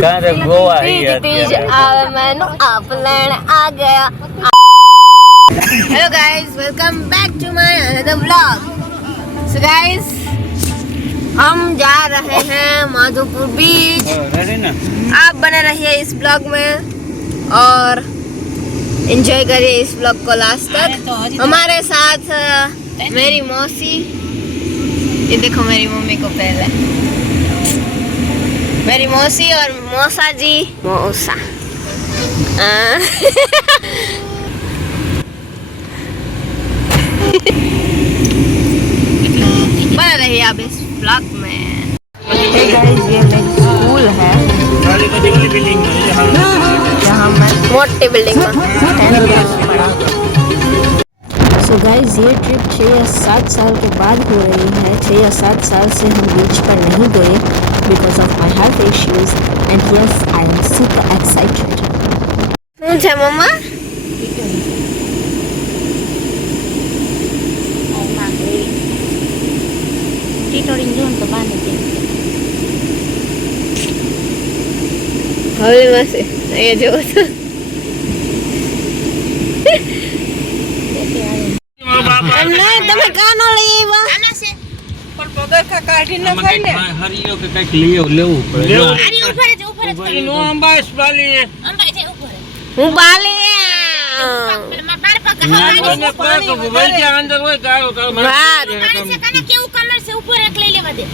કારે ગોવા तीज आवे मैनू आप लेने आ गया। Hello guys, welcome back to my another vlog. So guys, हम जा रहे हैं माधोपुर बीच। आप बने रहिए इस ब्लॉग में और एंजॉय करिए इस ब्लॉग को लास्ट तक। हमारे साथ मेरी मौसी, ये देखो मेरी मम्मी को पहले, मेरी मौसी और मौसा जी, मौसा बने रहिए आप इस ब्लॉग में। ये स्कूल है, यहाँ मैं मोटी बिल्डिंग में सो गाइस, ये ट्रिप 6 या 7 साल के बाद हो रही है। 6 या 7 साल से हम बीच पर नहीं गए because of my health issues and yes, I am super excited. શું છે મમ્મા? હવે માસે અહીંયા જોવો છો તમે કાનો લઈ આવ્યા? પણ પગરખા કાઢી ન ખાય ને હરિયો કે કઈક લેવું પડે. આરી ઉપર જ નો અંબાસ બાલી અંબાઈ છે ઉપર હું બાલે માર પગ હવાની પાણી વહી જાય અંદર હોય ગાળો તો વાત પાણી છે કાને કેવું કલર છે ઉપર એક લઈ લેવા દે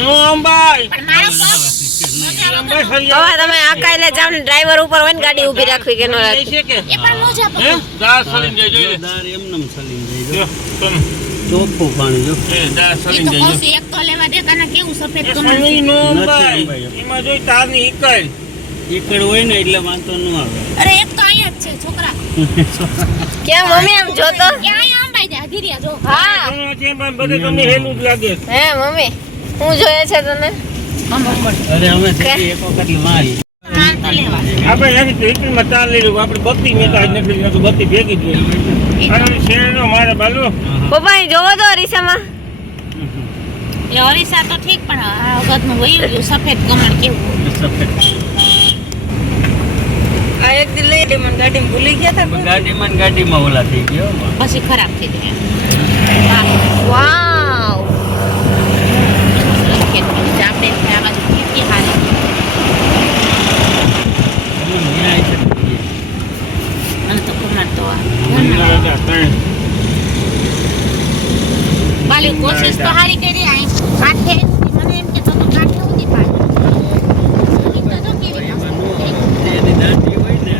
નો અંબાઈ પણ મારો પગ હવે તમે આકાઈલે જાવ ને, ડ્રાઈવર ઉપર હોય ને ગાડી ઊભી રાખવી કે ન રાખવી? એ પણ નો જા પગ દાર સલીન જઈ દાર એમનમ સલીન જઈ ચોખ્ખું પાણી જો દાર સલીન તો જઈ કોસી એક તો લેવા દે કાને કેવું સફેદ કલર છે નો અંબાઈ એમાં જોઈ તારની ઈકડ હોય ને એટલે વાંધો ન આવે. અરે એક તો અહીંયા જ છે છોકરા ક્યાં મમ્મી આમ જોતો? ક્યાં અહીંયા અંબાઈ જાય ધીરિયા જો હા છે પણ બધે તમને હેલું જ લાગે. હે મમ્મી, હું જોઈએ છે તને? અરે અમે એક વખત મારી મારતા લેવા આપણે એની ટ્રીટમેન્ટમાં ચાલ લઈ લઉં. આપણે બત્તી મેતા જ નથી, તો બત્તી ભેગી જ હોય. અને શેરનો મારે બાલુ પપ્પા અહીં જોવો તો અરીસામાં. એ ઓરિસા તો ઠીક પણ આ વખતનું વયું ગયું સફેદ કમળ કેવું સફેદ આ એક દિન લઈ ડેમન ગાડીમાં ભૂલી ગયા હતા ગાડીમાં ઓલા થઈ ગયો. પછી ખરાબ થઈ ગયા વાવ, આપણે આ બાજુ કેટલી હારી મને તો કમળ તો બાલી કોશિશ તો હારી કરી આ કાઠે મને એમ કે તો કાઠે ઉધી પાડી તો જો કેવી એની દાંડી હોય ને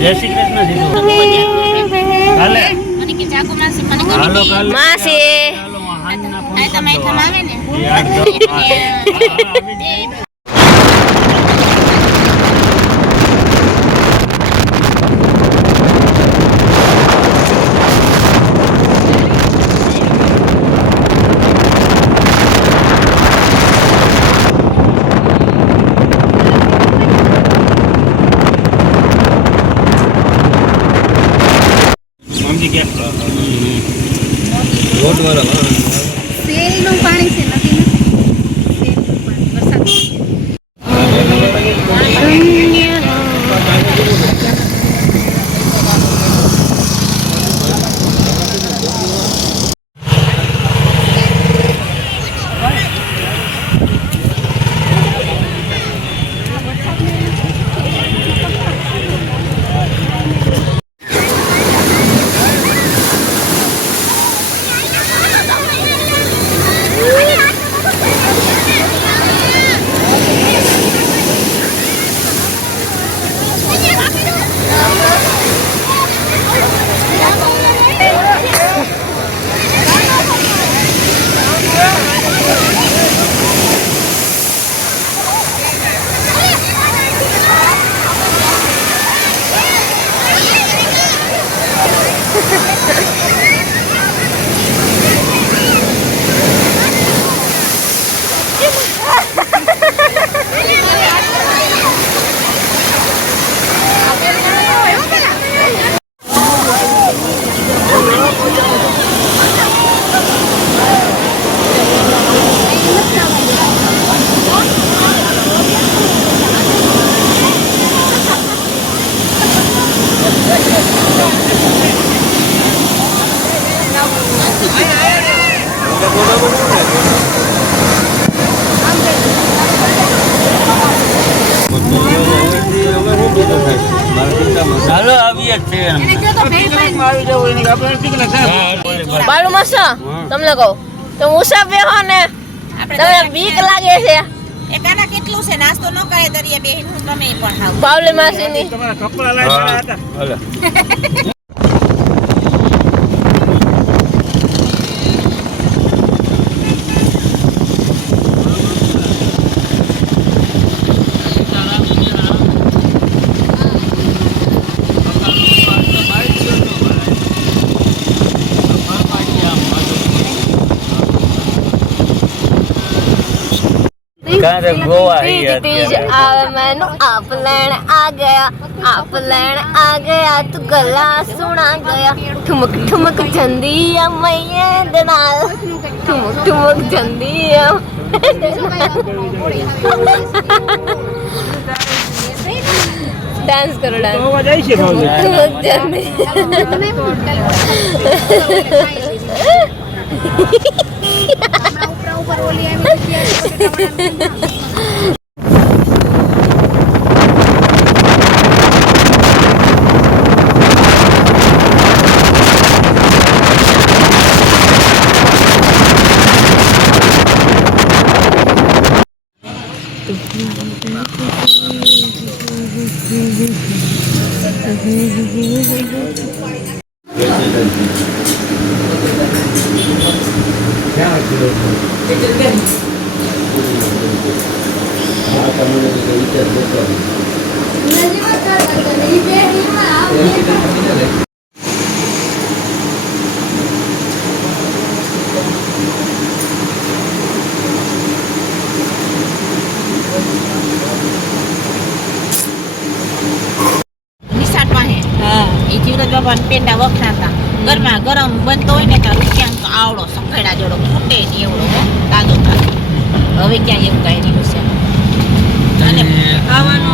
જય શ્રી કૃષ્ણ હાલે મને કે જાગો માસી મને હાલો કરી કાલે માસી આ તમે થમાવે ને રોડ વાળા સેલનું પાણી છે નદીનું સેલનું પાણી વરસાદ જ છે એમ. એને કયો તો ભેળ પાડી. આવી જવું એની આપણે નથી કે સાહેબ. બાળુ માસા તમને કહું તો મુસાફે હો ને તમને બીક લાગે છે એકાના કેટલું છે નાસ્તો ન કરે દરિયા બેહીન હું તમે પણ ખાવ બાવલી માસીની તમારા કપડા લાવ્યા હતા. હાલે. कहाँ से गोवा ही है तीज आवे मैनू आप लेन आ गया आप लेन आ गया तू गला सुना गया ठुमक ठुमक चंदिया मैया दनाल ठुमक ठुमक चंदिया डांस करो डांस તો જાય છે ભાવજી. ठुमक चंदिया નિશાળ પાસે એ જીવરાજ બાબાના પેંડા વખણાતા ગરમા ગરમ બનતો હોય ને ત્યારે ક્યાંક આવડો સફેડા જોડો ફૂટે ને એવડો તાજો થાય હવે ક્યાં એવું કાંઈ રહ્યું છે અને ખાવાનો